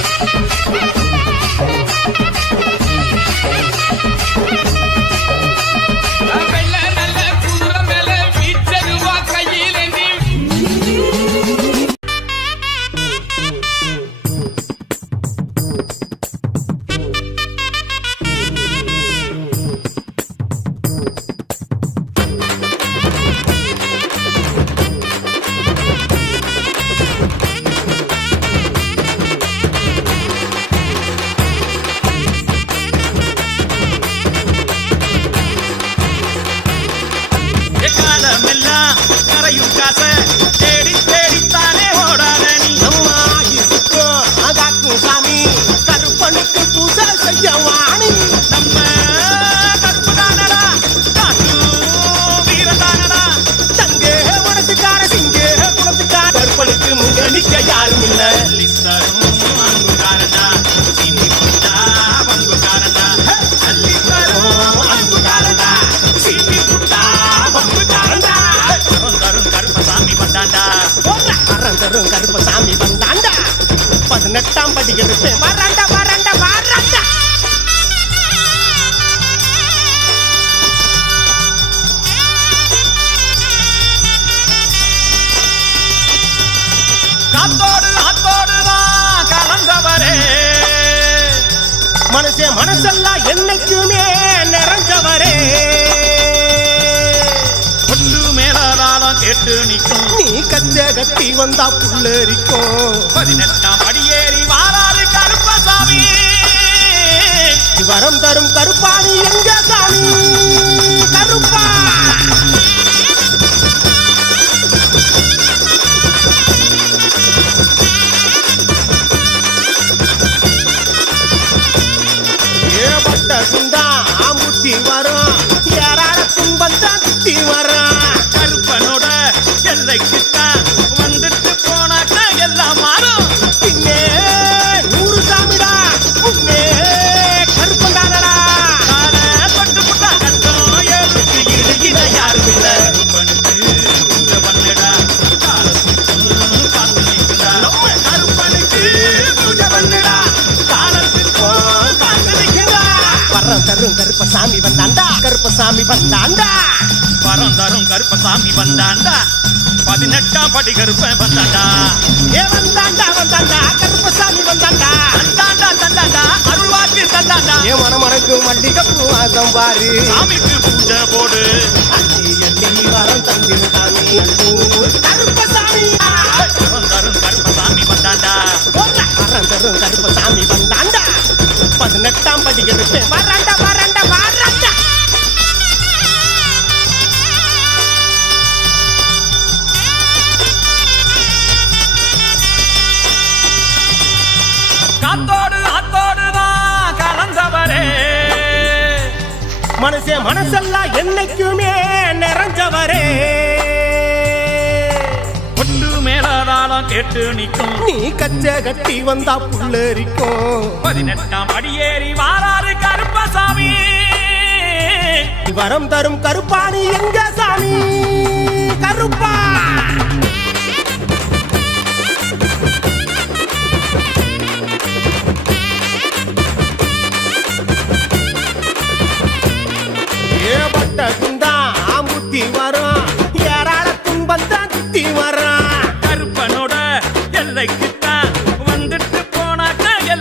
Música மறந்தரும் Karuppasamy வந்தாண்டா. பதினெட்டாம் படி எடுத்து வராண்டா வராண்டா வராண்டா. காத்தோடு ஆத்தோடுதான் கலந்தவரே. மனுஷன் மனசெல்லாம் என்னைக்குமே நிறைஞ்சவரே. ஒட்டு மேலாதாரம் கேட்டு நிற்கும் நீ கச்ச கட்டி வந்தா புள்ளரிக்கும் பதினெட்டாம் படியேறி வாராரு கருப்பசாமி. வரம் தரும் கருப்பாணி எங்க சாமி? கருப்பா கருப்பசாமி வந்தாண்டா? வரம் தரும் கருப்பசாமி வந்தாண்டா? பதினெட்டாம் படி கருப்பன் வந்தாண்டா? ஏ வந்தாண்டா வந்தாண்டா கருப்பசாமி வந்தாண்டா? தந்தாண்டா தந்தாண்டா அருள்வாக்கு தந்தாண்டா? ஏ மனமனக்கு மல்லிகைப்பூ வாசம் பாரு. சாமிக்கு பூஜை போடு. அள்ளி வரம் தந்திருந்தானே கருப்பசாமி மனசெல்லாம் என்னைக்குமே நிறைஞ்சவரே. ஒட்டு மேலாதாரம் கேட்டு நிற்கும். நீ கச்ச கட்டி வந்தா புள்ளரிக்கும் பதினெட்டாம் படியேறி வாராரு கருப்பசாமி. வரம் தரும் கருப்பாணி எங்க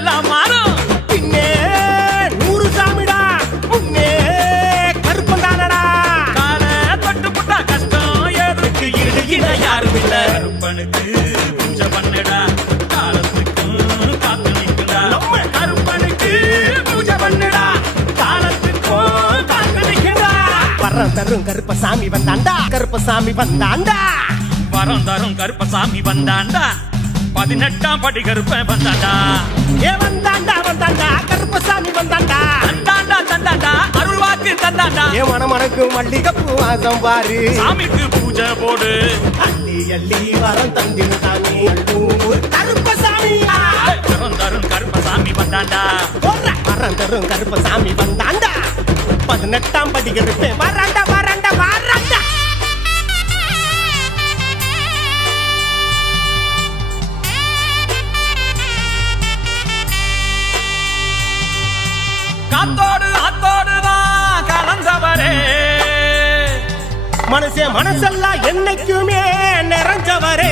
எல்லாம் மாறும். பின்னே நூறு சாமிடா. முன்னே கருப்பந்தானடா கால தொட்டு கஷ்டம். ஏதுக்கு ஈடு யாரும் இல்ல. கருப்பனுக்கு பூஜை பண்ணுடா. காலத்துக்கும் காத்து நிற்குடா கருப்பனுக்கு பூஜை பண்ணுடா. காலத்துக்கும் காத்து நிற்குடா வரம் தரும் கருப்பசாமி வந்தாண்டா. கருப்பசாமி வந்தாண்டா. வரம் தரும் கருப்பசாமி வந்தாண்டா. பதினெட்டாம் படி கருப்ப வந்தாண்டா. தாண்டா ஏ மனமனக்கு மல்லிகைப்பூ வாசம் பாரு. சாமிக்கு பூஜை போடு. அள்ளி அள்ளி வரம் தந்திரு சாமி. கருப்பசாமி. தரும் தரும் கருப்பசாமி வந்தாண்டா. வரம் தரும் கருப்பசாமி வந்தாண்டா. பதினெட்டாம் படிக்கிறப்ப வராண்டா வராண்டா வராண்டா காத்தோடு ஆத்தோடு மனுஷன் மனசெல்லாம் என்னைக்குமே நிறைஞ்சவரே.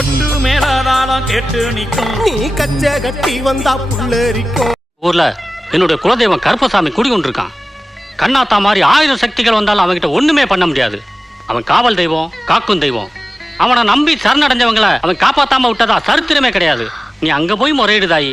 ஒட்டு மேலாதாளம் கேட்டு நிக்கும் நீ கச்ச கட்டி வந்தா புள்ளரிக்கும் ஊர்ல என்னுடைய குலதெய்வம் கருப்பசாமி குடிகொண்டிருக்கான் கண்ணாத்தா மாதிரி ஆயிரம் சக்திகள் வந்தாலும் அவன்கிட்ட ஒண்ணுமே பண்ண முடியாது. அவன் காவல் தெய்வம் காக்கும் தெய்வம். அவனை நம்பி சரணடைஞ்சவங்கள அவன் காப்பாத்தாம விட்டதா சரித்திரமே கிடையாது. நீ அங்க போய் முறையிடுதாயி.